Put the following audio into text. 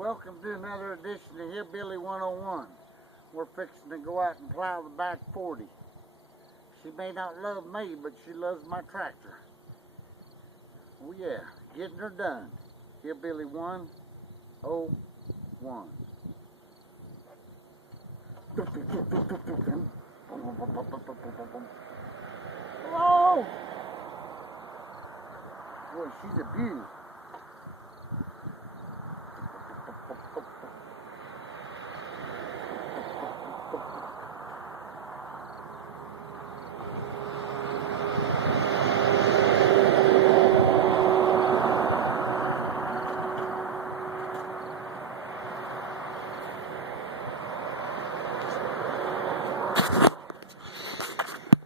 Welcome to another edition of Hillbilly 101. We're fixing to go out and plow the back 40. She may not love me, but she loves my tractor. Oh yeah, getting her done. Hillbilly 101. Hello! Boy, she's a beauty.